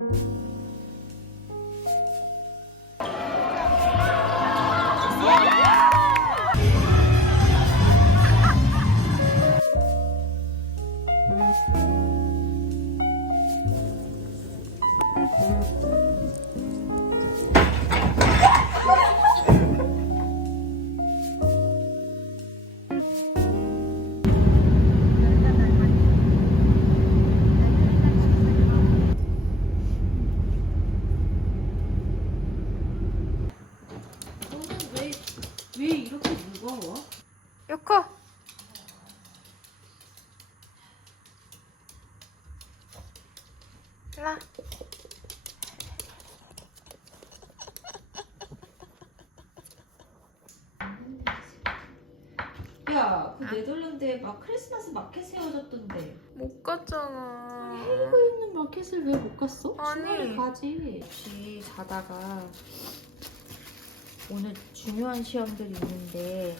너는 야, 그 네덜란드에 막 크리스마스 마켓 세워졌던데. 못 갔잖아 이거 있는 마켓을 왜 못 갔어? 아니. 주말에 가지. 혹시 자다가 오늘 중요한 시험들이 있는데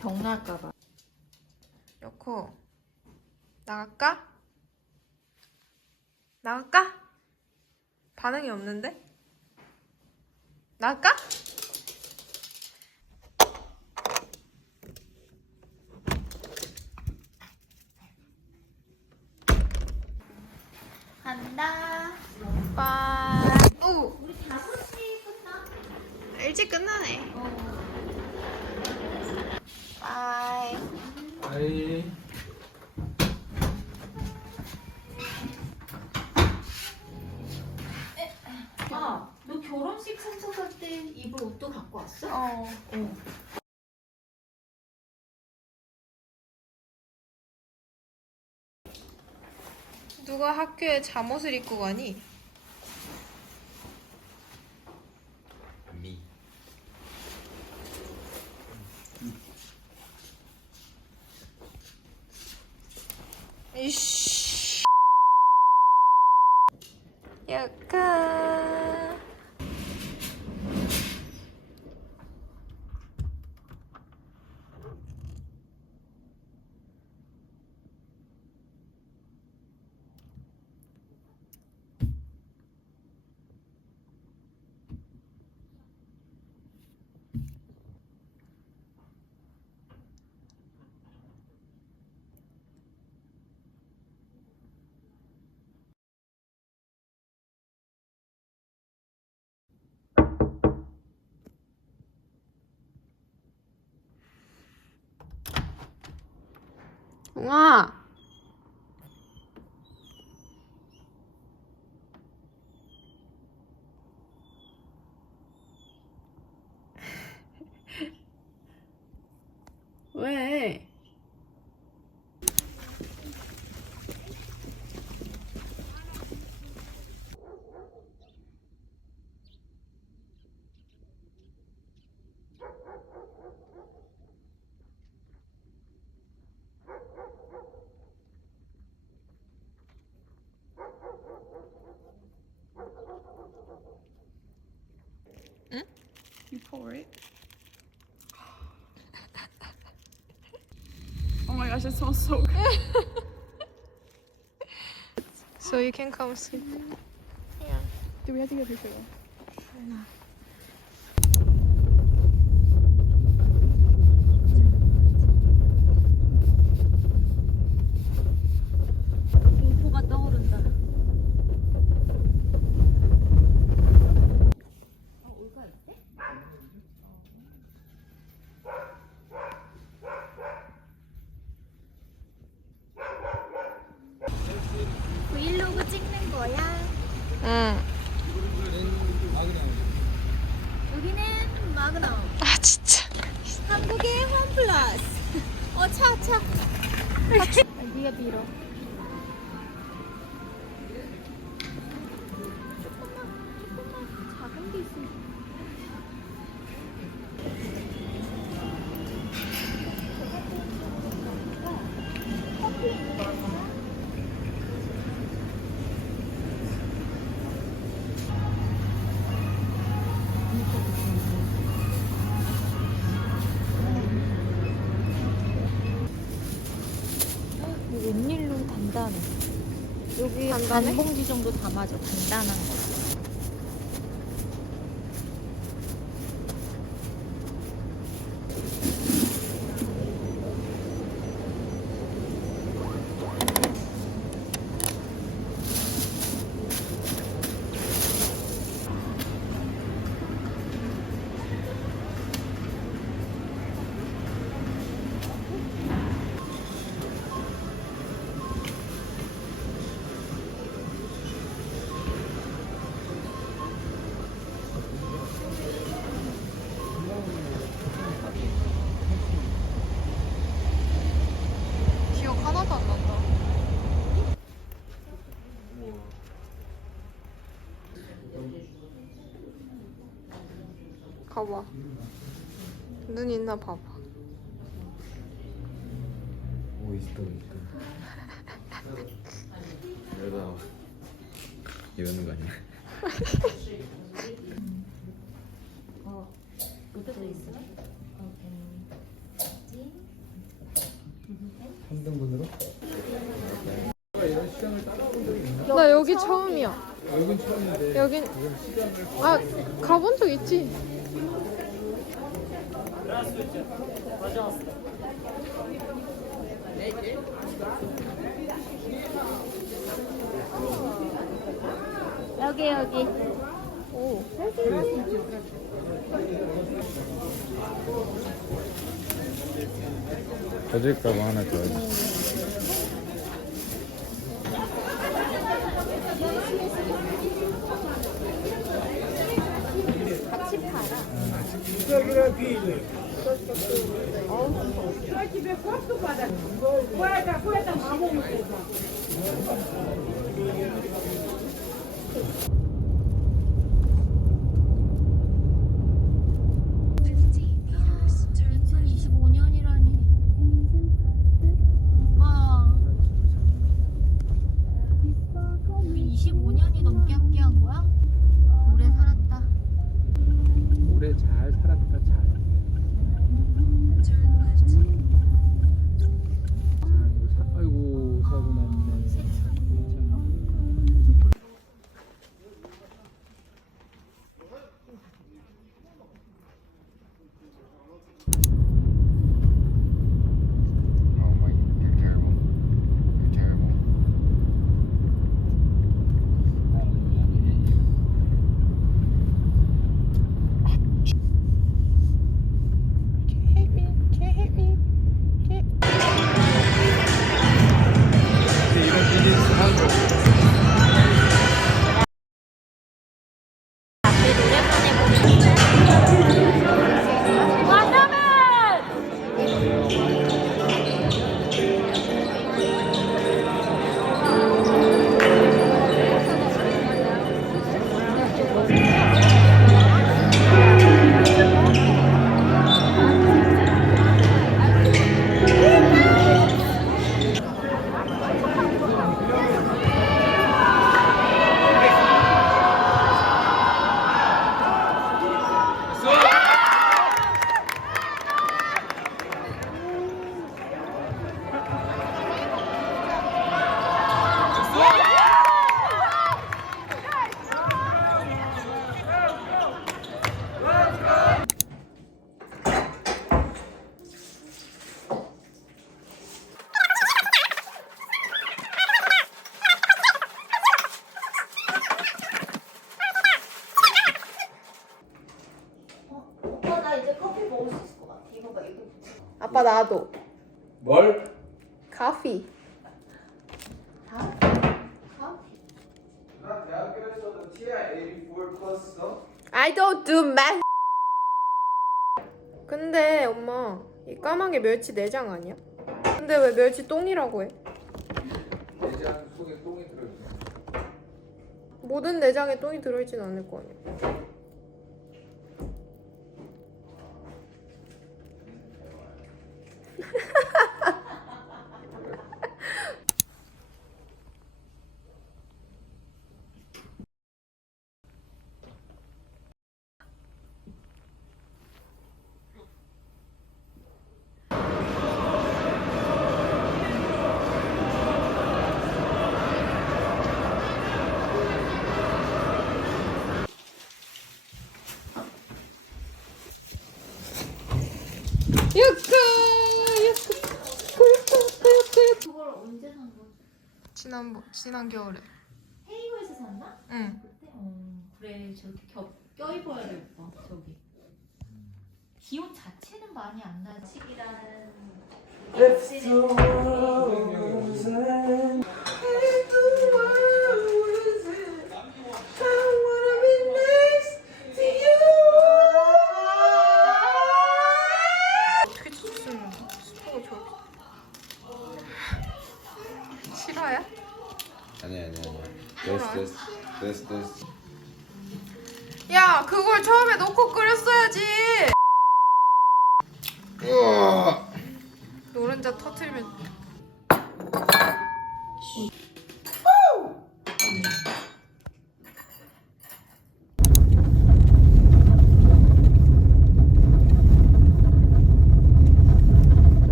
병 날까봐. 요코 나갈까? 나갈까? 반응이 없는데? 나갈까? 간다. 빠이 오! 우리 5시 끝나? 일찍 끝나네 어. 빠이 아이 아, 너 결혼식 참석할 때 입을 옷도 갖고 왔어? 어 누가 학교에 잠옷을 입고 가니? 미 이씨 약간 웅아 You pour it. Oh my gosh, it smells so good. So you can come sleep. Yeah. Do we have to get a picture though? 공 웬일로 봉지 반 간단해? 봉지 정도 담아줘. 간단한 거. 눈 있나 봐봐. 오 있다 있다. 이러다 이러는 거 아니야? 어, 이것도 있어? 한 등분으로? 이런 시장을 따라본 적이 있나? 나 여기 처음이야. 여긴 처음인데 여긴 시장을 아 가본 적 있지? 여기 여기. 오. 젖을까봐 하나 줘야지. 년이 Давай тебе фотку подать. Ой, какой там а шум. 아빠 나도. 뭘? 커피. 나 대학교에서도 TI-84 플러스 써? I don't do math. 근데 엄마 이 까만 게 멸치 내장 아니야? 근데 왜 멸치 똥이라고 해? 내장 속에 똥이 들어있어. 모든 내장에 똥이 들어있진 않을 거 아니야. 그걸 언제 산 거야? 지난 뭐- 지난 겨울에 헤이오에서 샀나? 응 그때? 어 그래 저기 겹 껴입어야 돼 오빠 저기 기온 자체는 많이 안 나지 시기라는 어떻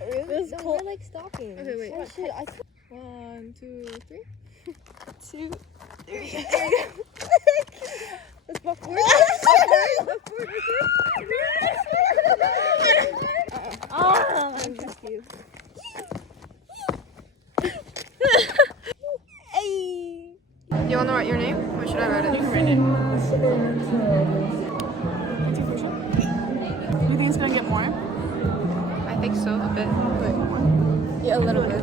It's cold. like stalking. Okay, wait. Oh, shit. I One, two, three. two, three. Let's walk forward. Walk forward. Ah, I'm just kidding. Hey. You wanna write your name? Or should I write it? You think it's gonna get more? I think so, a bit. Yeah, a little bit.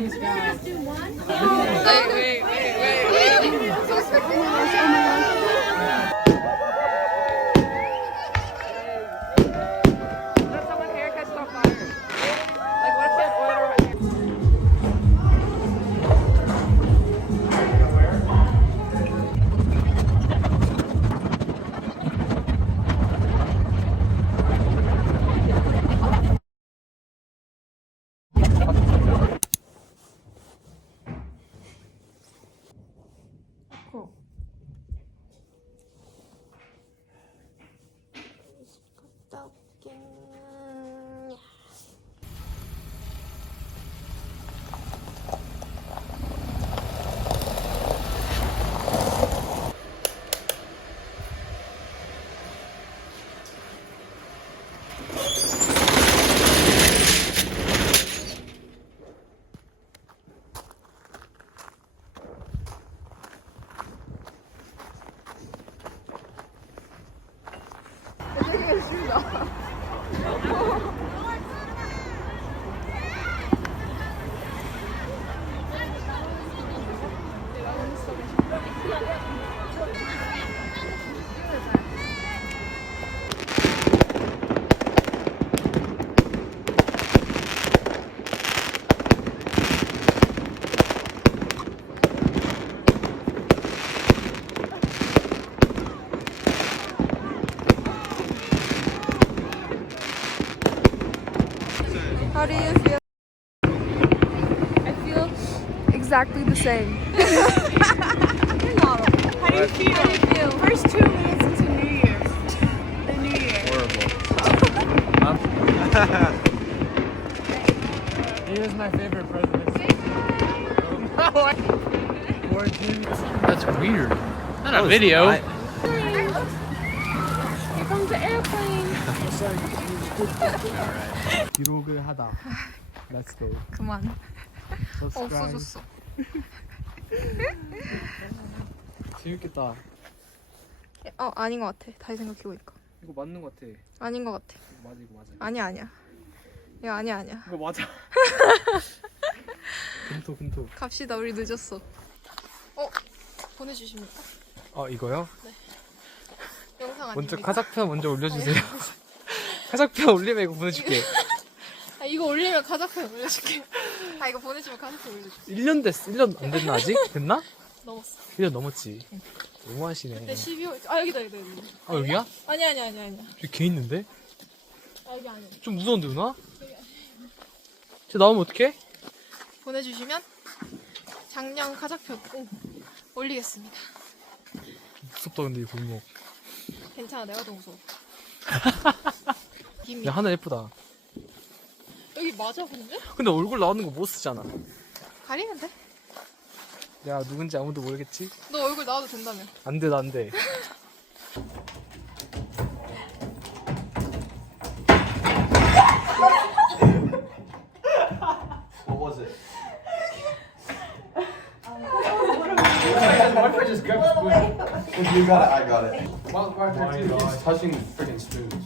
them. Wait, wait, wait. same. How do you feel? How do you feel? First two minutes into New Year's. The New Year. Horrible. he my favorite president. That's weird. Not a video. Not Alright. Let's go. Come on. Subscribe. Oh, 없어졌어. 재밌겠다. 어 아닌 것 같아. 다시 생각해 보니까. 이거 맞는 것 같아. 아닌 것 같아. 이거 맞아, 이거 맞아. 아니야 아니야. 이거 아니야 아니야. 이거 맞아. 금토 금토. 갑시다. 우리 늦었어. 어 보내주십니까? 어 이거요? 영상 먼저 아닙니까? 카작편 먼저 올려주세요. 카작편 올리면 이거 보내줄게. 아, 이거 올리면 가자표 올려줄게. 아 이거 보내주면 가자표 올려줄게. 1년 됐어. 1년 안 됐나 아직? 됐나? 넘었어. 1년 넘었지. 너무하시네. 근데 12월 아 여기다 여기다 여기. 아 여기야? 아니 아니 아니 아니. 저기 개 있는데? 아 여기 아니. 좀 무서운데 누나? 쟤 나오면 어떡해? 보내주시면 작년 가자표 오, 올리겠습니다. 무섭다 근데 이 골목. 괜찮아 내가 더 무서워. 김이 야 하늘 예쁘다. 여기 맞아 근데? 근데 얼굴 나오는 거 못 쓰잖아. 가리면 돼? 야 누군지 아무도 모르겠지? 너 얼굴 나와도 된다며. 안 돼, 안 돼. What was it? If you got it, I got it. Well, He's touching freaking spoons.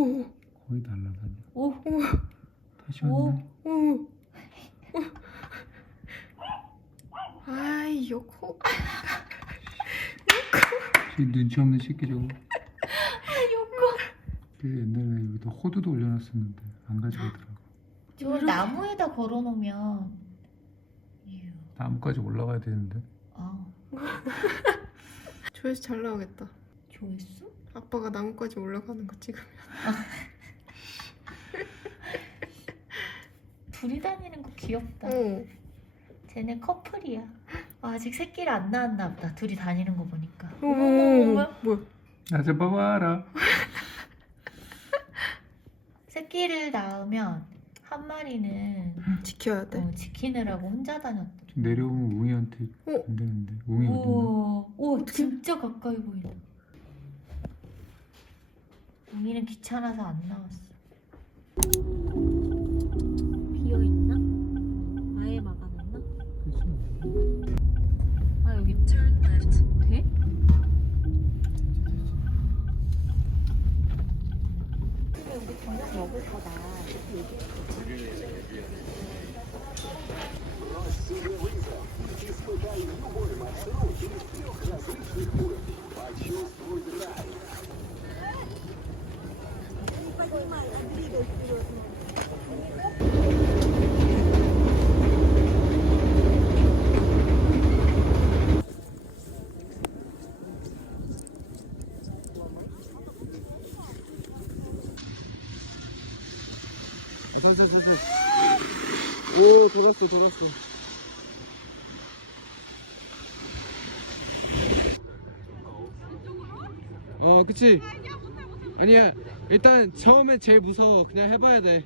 거의 날라다녀. 오. 다시 왔네. 아이 요코. 저 눈치 없는 새끼 저거. 그래서 옛날에 여기다 호두도 올려놨었는데 안 가져가더라고. 저걸 나무에다 걸어놓으면. 나무까지 올라가야 되는데. 아. 조회수 잘 나오겠다. 조회수? 아빠가 나무까지 올라가는 거 찍으면. 둘이 다니는 거 귀엽다. 어. 쟤네 커플이야. 아직 새끼를 안 낳았나 보다. 둘이 다니는 거 보니까. 어머 뭐야? 나 잡아봐라. 새끼를 낳으면 한 마리는 지켜야 돼. 어, 지키느라고 혼자 다녔다. 지금 내려오면 웅이한테 어? 안 되는데. 웅이 어딨나? 우와, 우와 진짜 가까이 보인다. 우미는 귀찮아서 안 나왔어. 아 여기 돼? 근데 우리 저녁 먹을 거다. 돌았어. 어, 그치? 아니야. 일단 처음에 제일 무서워. 그냥 해봐야 돼.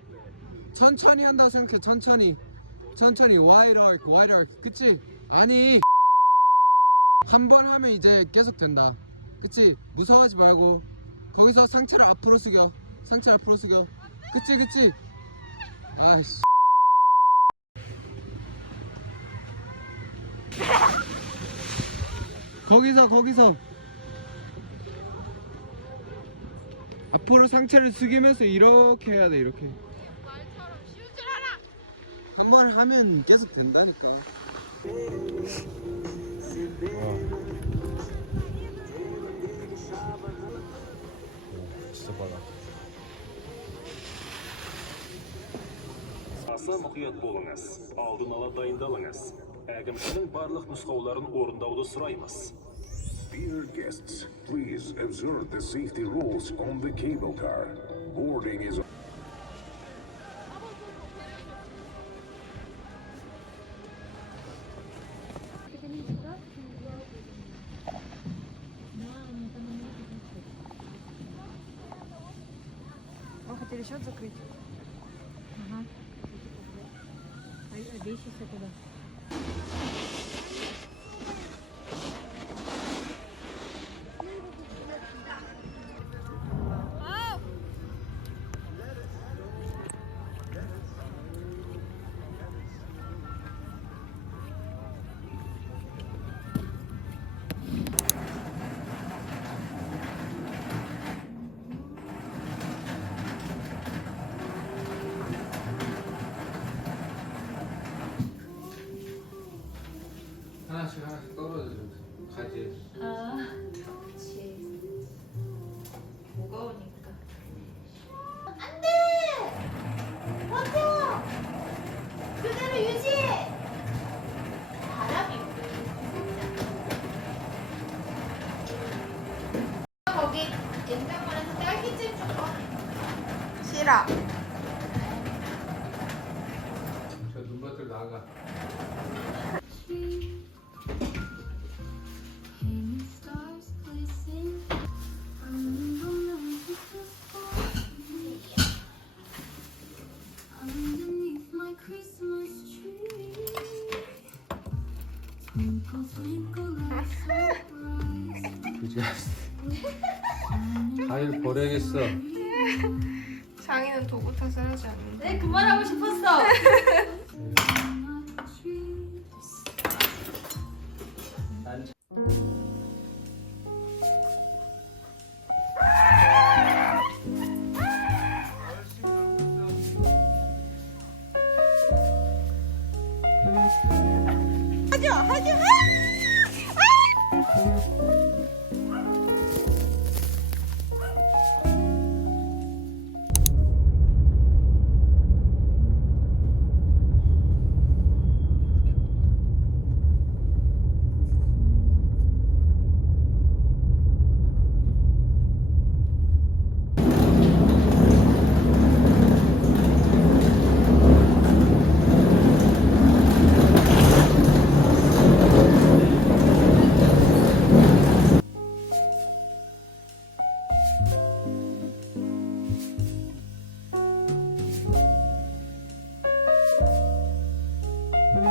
천천히 한다고 생각해. 천천히. 천천히. 와이드 아크, 와이드 아크. 그치? 아니. 한 번 하면 이제 계속 된다. 그치? 무서워하지 말고. 거기서 상체를 앞으로 숙여. 상체 앞으로 숙여. 그치, 그치? 아이씨. 거기서 거기서 앞으로 상체를 숙이면서 이렇게 해야 돼 이렇게 말처럼 쉬운 줄 알아 한 번 하면 계속 된다니까 진짜 빨라 аса мұқият болыңыз алдын ала дайындалыңыз әкімшінің барлық нұсқауларын орындауды сұраймыз Dear guests, please observe the safety rules on the cable car. Boarding is Yeah.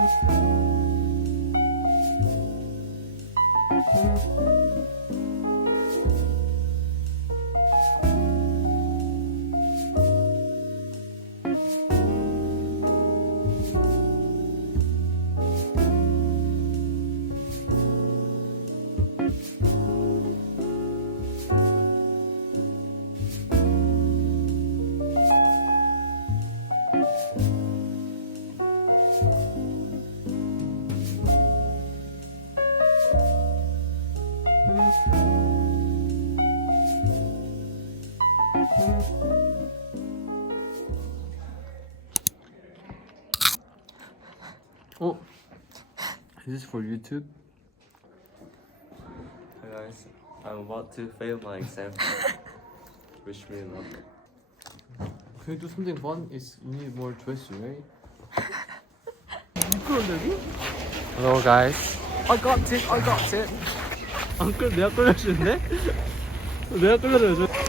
어? Is this for YouTube? Hi guys, I'm about to fail my exam. Wish me luck. Can you do something fun? It's you need more choice, right? Hello guys. I got it. I got it. 안 끌, 내가 끌려주는데? 내가 끌려줘야죠.